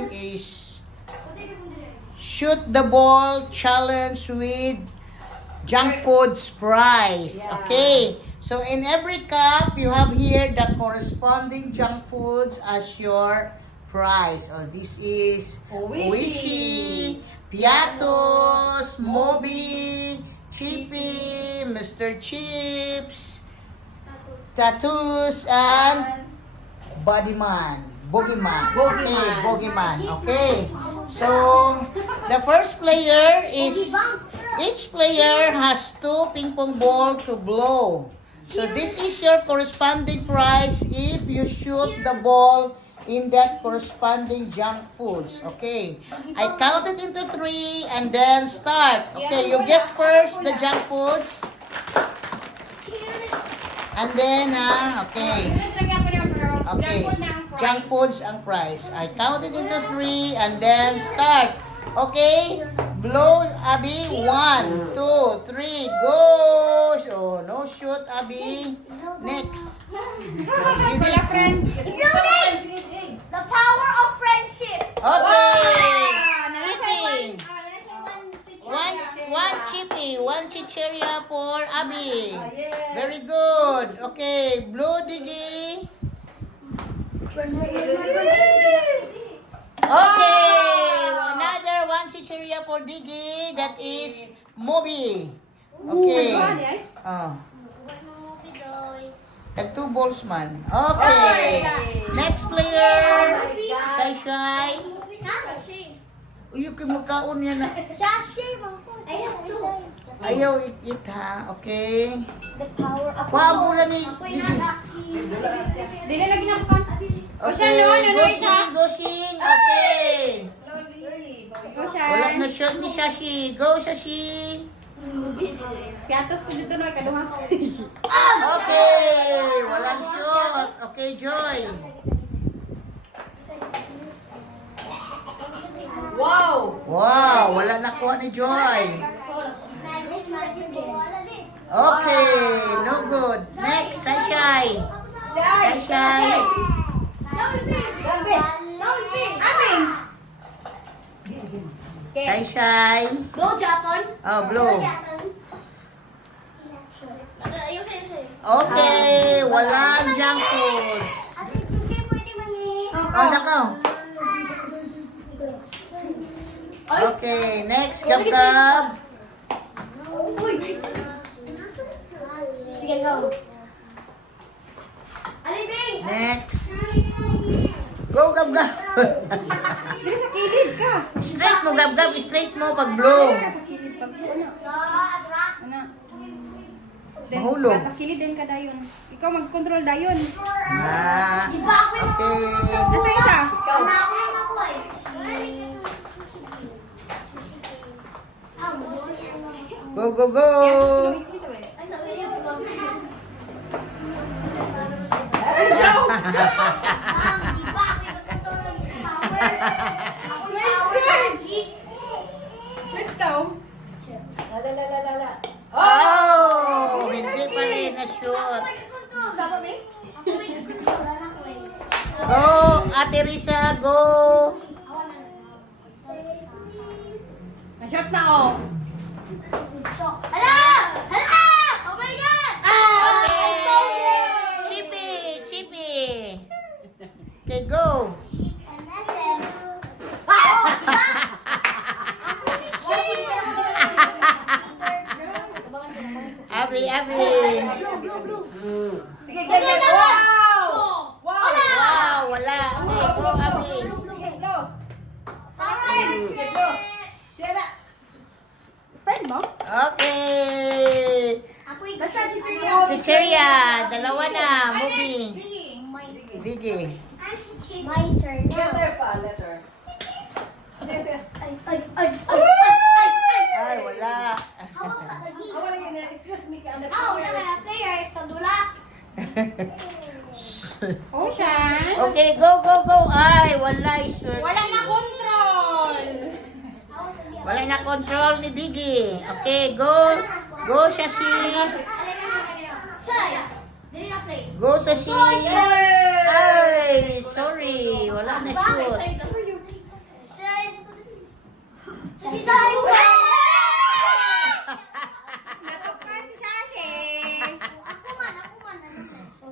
game is shoot the ball challenge with junk foods prize. Yeah. Okay. So in every cup, you have here the corresponding junk foods as your prize. Oh, this is Oishi. Oishi, Piatos, Moby, Chippy, Mr. Chips, Tattoos, and Bodyman. Boogeyman. Boogeyman. Okay, Boogeyman. Okay. So, the first player is, each player has 2 ping pong ball to blow. So, this is your corresponding prize if you shoot the ball in that corresponding junk foods. Okay. I counted into 3 and then start. Okay, you get first the junk foods. And then, okay. Okay, junk foods ang prize. I counted into 3 and then start. Okay, blow, Abby. 1, 2, 3, go. So, no shoot, Abby. Next. Sige, The power of friendship. okay. Chippy. One chippy, 1 chicheria for Abby. Very good. Okay, blow, Diggy. Okay, another 1 chicheria for Diggy. That is Moby. Okay. Tag 2 balls man. Okay. Next player. Shy Shy. Uy, yung magkaon yan na. Ayaw it ha. Okay. The power of Wabo na ni Diggy. Dili lagi na pa. Okay, Goshing. Okay. Go siya. Wala na shot ni Shashi. Go, Shashi. Piatos ko dito na kaduha. Okay, walang shot. Okay, Joy. Wow! Wow, wala nakuha ni Joy. Okay, no good. Next, Shy. Gabi! Amin! Shy. Go Japan. Oh, blow. Ayun sa'yo. Okay, walang junk foods. Ate, hindi pwede mangi. Oh, nako. Okay, next, Gab. Sige, go. Alibing! Next. Go, Gab. Dili sa kilid ka. Straight mo, Gab. Straight mo pag blow. Sa kilid pag Ana. Mahulog. Kilid din ka dayon. Ikaw mag-control dayon. Okay. Nasa isa? Ako lang ako eh. Go, go, go. Ay, sabi niyo po. Ikaw? Oh, hindi pa rin na-shoot. Go, Ate Risa, go. Na-shot na oh. Hala! Hala! Oh my God! Okay. Chippy. Okay, go. Abby. Sige, ganyan. Wow! Wow, wala. Okay, go, Abby. Friend mo? Okay. Basta si Trio. Si Cheria, dalawa na. Movie. Digi. My turn now. Letter pa, letter. Ay, wala. Excuse me, ka Player is Kadula. Ocean. Okay, go. Ay, wala. Wala na control. Wala na control ni Digi. Okay, go. Go, Shashi. Dili na play. Go, Shashi. Ay, sorry. Wala na shoot. Natukan si Shashi. Ako man.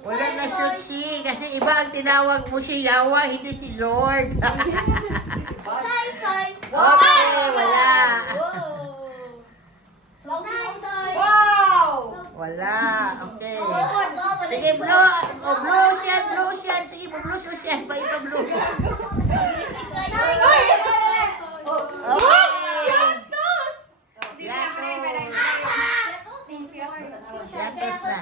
Wala na shoot si, kasi iba ang tinawag mo si Yawa, hindi si Lord. Say. Okay, wala. Wow! Wala, okay. Sige, blow. O, blow siyan. Sige, blow siyan. Pa ito, blow. Okay. Yatos na.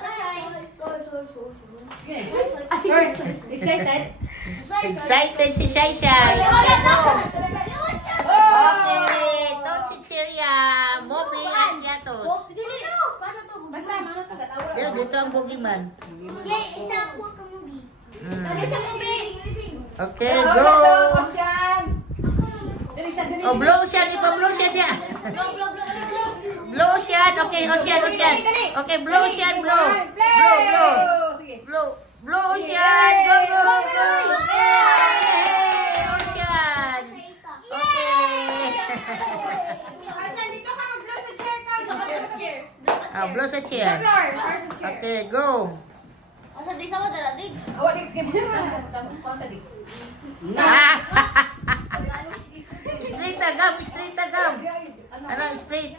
Excited? Excited si Shai Shai. Okay, go. Okay, Tochicheria, Moby at Yatos. Basta, mano to, gatawa. Dito ang boogeyman. Okay, go. Dali siya, dali. Oh, blow siya. Ipa-blow siya niya. Blow siya. Okay, Ocean. Okay, blow siya. Blow. Sige. Blow siya. Go. Yay! Ocean. Okay. Asan, dito ka mag-blow sa chair ka. Blow sa chair. Floor, first sa chair. Okay, go. Awak Dix, game mo. Kung sa Dix. Straight agam. Ano, straight.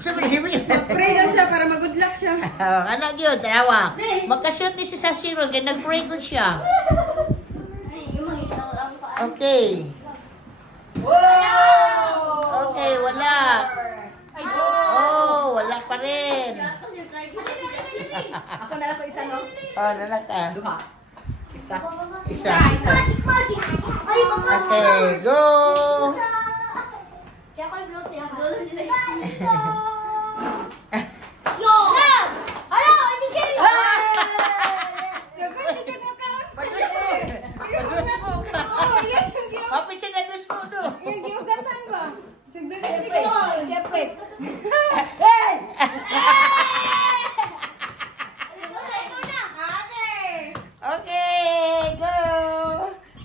Sabi himi. Pray daw siya para mag-good luck siya. Anak yun, tawa. Magka-shoot din siya sa zero, kaya nag-pray good siya. Okay. Okay, wala. Oh, wala pa rin. Ako na lang pa isa, no? Oh, nanak ka. Duha. Isa. Isa. Magic. Ay, baba. Okay, go. Kaya ko yung blow siya. Gulo sila. Yo! Ano? Ito siya rin. Padus mo. Oh, yes, yung ginawa. Kapit siya na dus mo, do. Yung giugatan ba? Siyempre. Siyempre. Okay. Okay, go.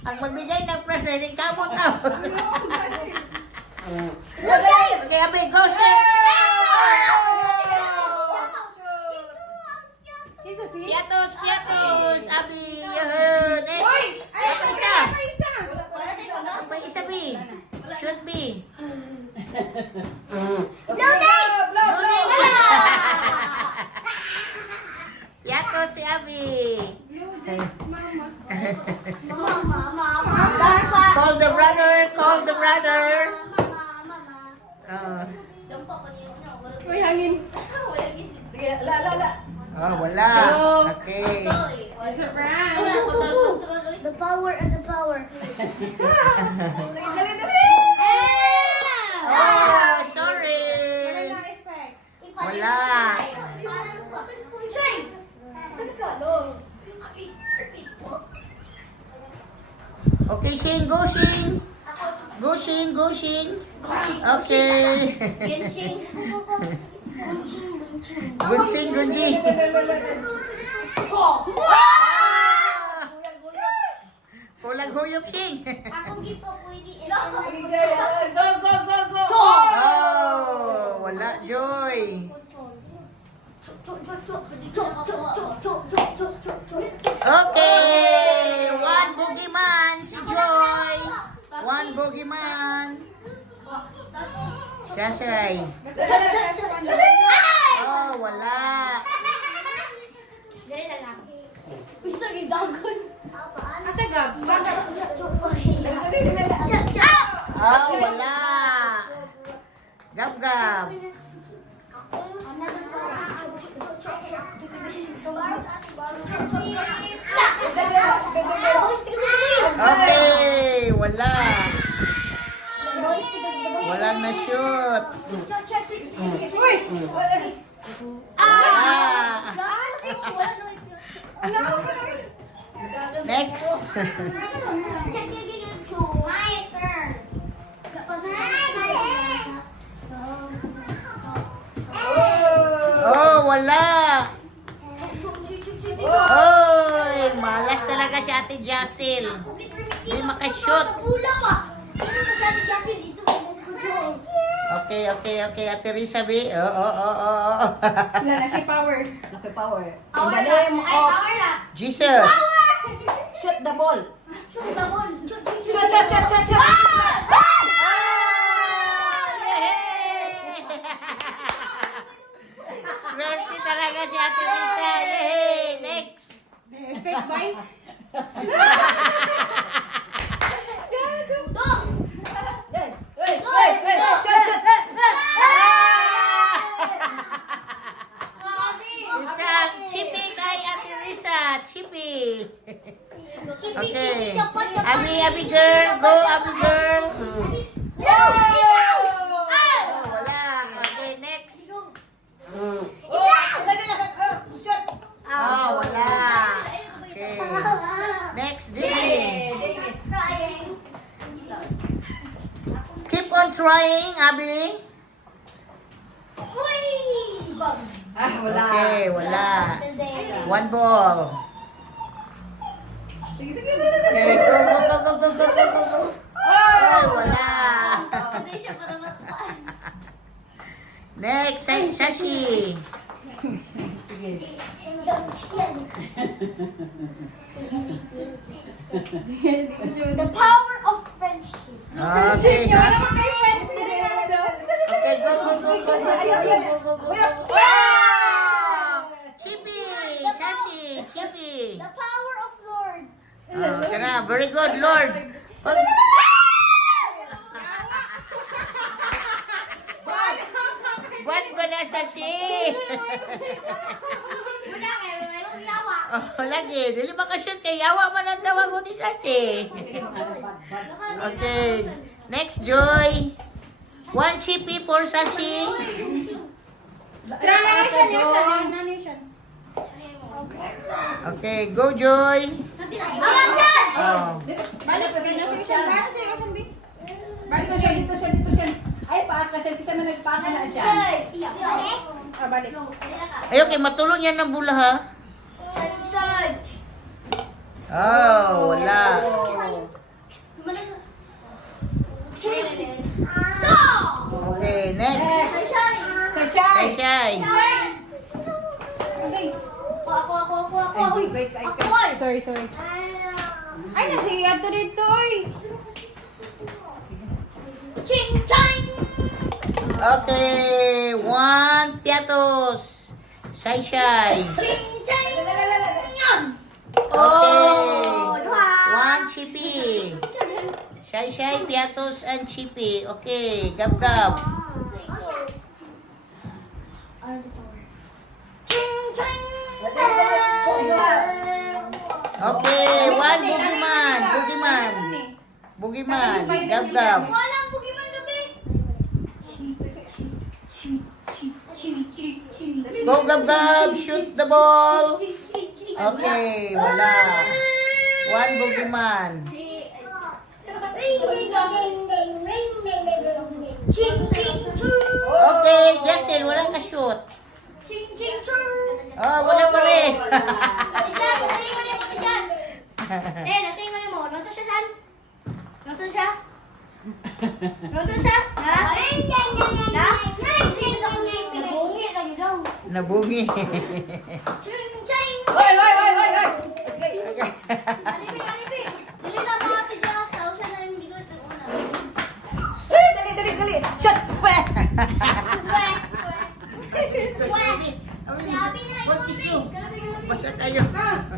Ang magbigay ng present, kamot out. Okay, Abi, go, sir. Isa si? Piatos, Abi. Yun. Uy! Ay, Apa isa? pa isa. Apa isa, Bi? Should be. Piatos si Abi. Call the brother. Uy, hangin. Sige, la. Oh, wala. Joke. Okay. It's a prank. The power and the power. Sige, dali. Oh, sorry. Wala effect. Wala. Okay, sing. Go, sing. Okay. Gunjing. Kulang huyok, sing. Akong gipo pwede. Go. Oh, wala, Joy. Okay, one boogeyman si Joy. One boogeyman. Sasay. Oh, wala. Gusto yung dagon. Asa gab? Oh, wala. Gab. Okay, wala. Walang na-shoot. Uy! Wala. Ano? Next. My turn. Oh, wala. Oy, malas talaga si Ate Jacel. Hindi makashoot. Ulam ah. Sabi kasi dito, mag-control. Okay, Ate Risa, be. Oo. Wala na siya power. Okay, power. Power Ang na. balim Ay, of power na. Jesus. shoot the ball. Shoot the ball. Shoot. Yay! Swerte talaga si Ate Risa. Yay! Next. Effect by? Dog. Isang chippy kay Ate Risa. Chippy. Okay. Abi girl. Go, Abi girl. Oh, wala. Okay, next. Oh, wala. Okay. Next, Didi. Keep on trying, Abi. Wala. Okay, wala. One ball. Sige. Okay, go. Ay, wala. Next, Sashi. Sige. The power of friendship. Okay. Wala mo kay friends. Okay, go. Wow! Chippy! Sashi! Chippy! The power of Lord. Kana, very good, Lord. Buwan ba na, Sashi? Wala kayo, mayroong yawa. Oh, lagi. Dili ba ka-shoot kay yawa man ang tawag ko ni Sashi? Okay. Next, Joy. One chippy for Sashi. Nation. Okay, go, Joy. Oh. Balik ka na sa Ocean. Balik sa Ocean, B. Dito siya. Ay, paaka siya. Kita man nagpaaka na siya. Ah, balik. Ayun, kay matulog yan ng bula, ha? Oh, wala. Okay, next. Sa siya. Kay Shai. Sorry. Ay, nasigat to dito, oy. Okay, one piatos. Shai. Okay. One chippy. Shai, piatos, and chippy. Okay, gab. Okay, one boogeyman. Gab. Walang Pokemon gabi. Go, gab. Shoot the ball. Okay, wala. One boogeyman. Okay, Jessel, wala ka shoot. Oh, wala pa rin. Nabungi. Hoy. Dali. Shot. Basta kayo.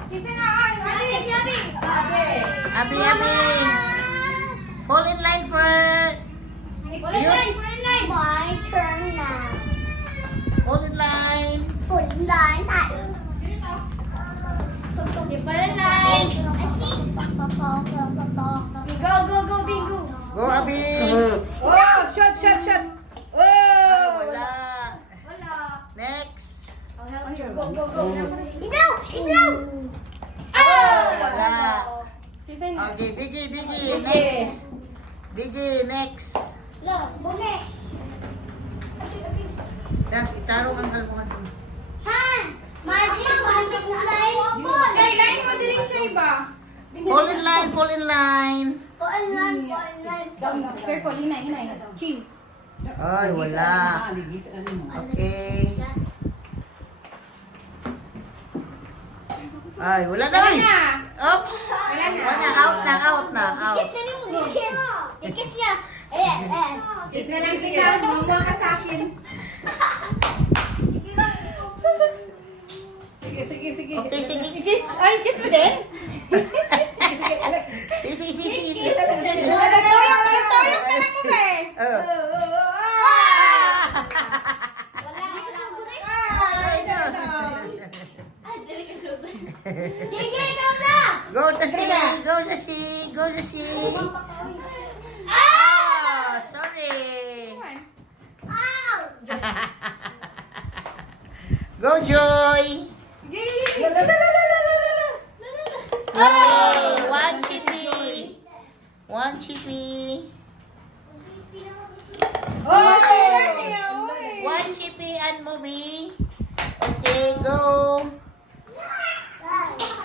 Kita na, ay. Abi. Fall in line for... My turn now. Fall in line. Full line. Go, bingo. Go, Abi. Oh, shot. Oh, Wala. Wala. Next. Go. Iblaw! Oh, wala. Kisay na. Okay, Digi. Next. Digi, next. Bumi. Das, itarong ang kalungan mo. Han! Magic line. Shay, line mo din siya iba. Fall in line. Full Down na. Careful, inay. Chin. Ay, wala. Okay. Ay, wala na. Wala na. Oops. Wala na. Out na. Out. Kiss na lang kita. Mama ka sa akin. Sige. Okay, sige. Kiss. Ay, kiss mo din? Sige. Tuyok ka lang mo ba eh. Oh. Go sa si. Ah, sorry. Go, Joy. Okay, one chippy. One chippy and movie. Okay, go.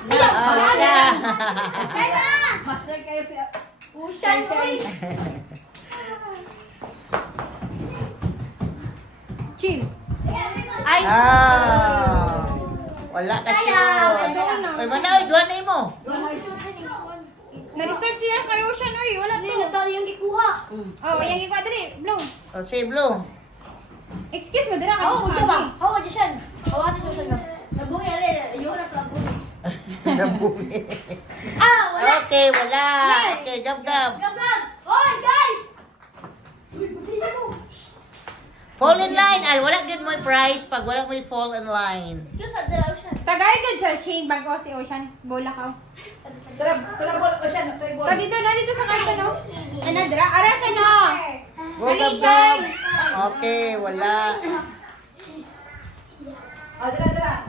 Wala. Master kayo si... Chin. Ay. Wala ka shot. Ay, manaw, duwan na mo. Na-disturb siya kayo siya, oy. Wala to. Oh, yang ikaw dali. Blow. Oh, say blue. Excuse mo, dira ka. Nabungi. Okay, wala. Okay, gab. Fall in line. Ay, wala good mo prize pag wala mo fall in line. Tagay ka dyan, Shane, bago si Ocean. Bola ka. Tara, bol. O siya, try bol. Dito sa karton, no? Ano, dira? Ara siya, no? Go, gab. Okay, wala. O, tara.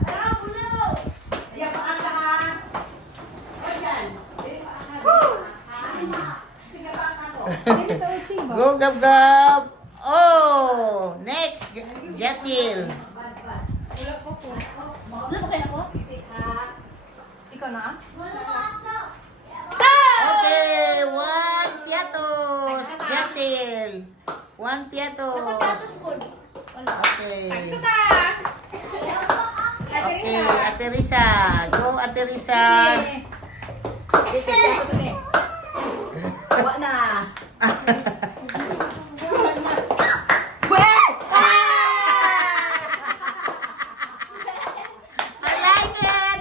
Ayan, paan ka ha. O, siyan. Sige, paan ka ko. Dito, Chin, ba? Go, gab. Oh, next, Jasil. Ikaw na? Okay, one piatos. Jasil. One piatos. Okay. Tuka! Okay, Ate Risa. Go, Ate Risa. Tawa na.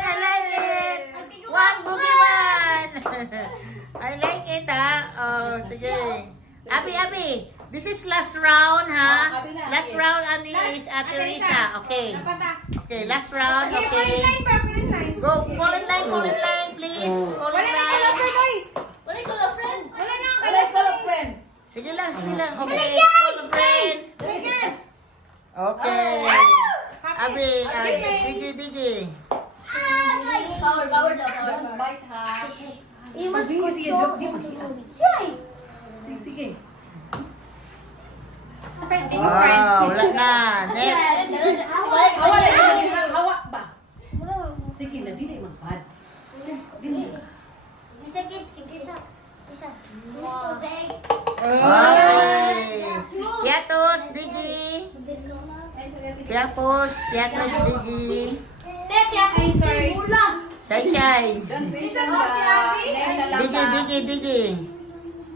I like it. One boogeyman. I like it, ha? Oh, sige. Abi. This is last round, ha? Last round, ani is Ate Risa. Okay. Okay, last round. Okay, fall in Okay. line pa, fall in line. Go, fall in line, please. Fall Wala in na ka na, line. friend, oy. Wala na ka Alay, follow friend. Sige lang. Okay, fall in friend. Okay. Abi, digi. Don't bite ha. Sige. Friend, ikaw, friend. Wow, wala na. Next. Hawa ba? Sige na, dili magpad. Dili. Okay. Piatos, digi. Piatos, digi. Shay. Don't face Isa on to, si Abby. Digi.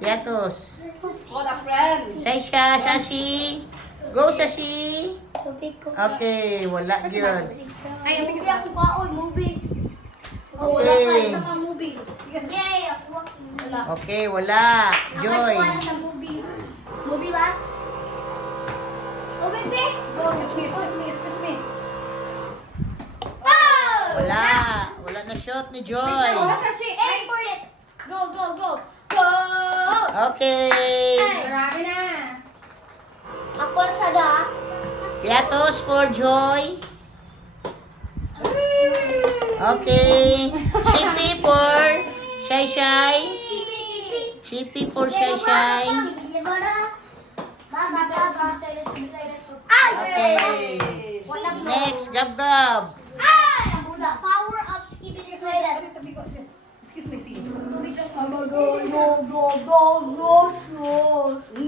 Piatos. Call a friend. Sashi. Go, Sashi. Okay, wala yun. Ay, Okay, wala. Joy. Excuse me. Wala na shot ni Joy. Okay. Marami na. Piatos for Joy. Okay. Chippy for Shay. Chippy for Shay. Okay. Next, Gab. Power up, skip it, Excuse me, sige.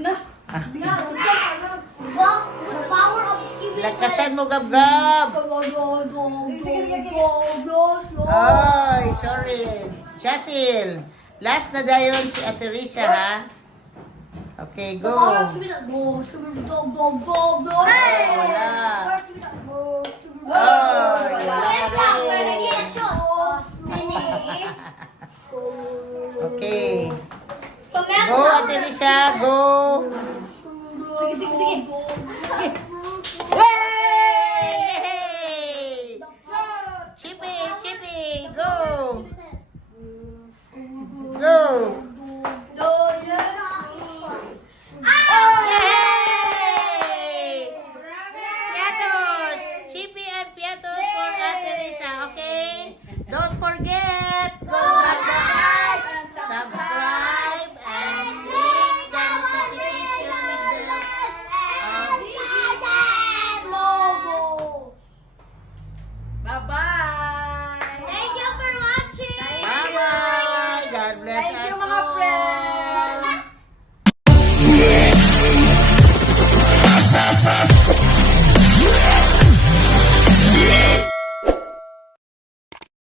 Na. The power of skipping. Lakasan mo, Gab-Gab. Ay, sorry. Jasil. Last na dayon si Ate Risa, ha? Okay, go. Wala. Ay, okay. Go, Ate Risa, go. Sige. Yay! Chippy, go. Go. Yay! Piatos! Chippy and Piatos for Ate Risa, okay? Don't forget, go back and subscribe and click the notification bell. Bye-bye. Thank you for watching. Bye-bye! God bless us.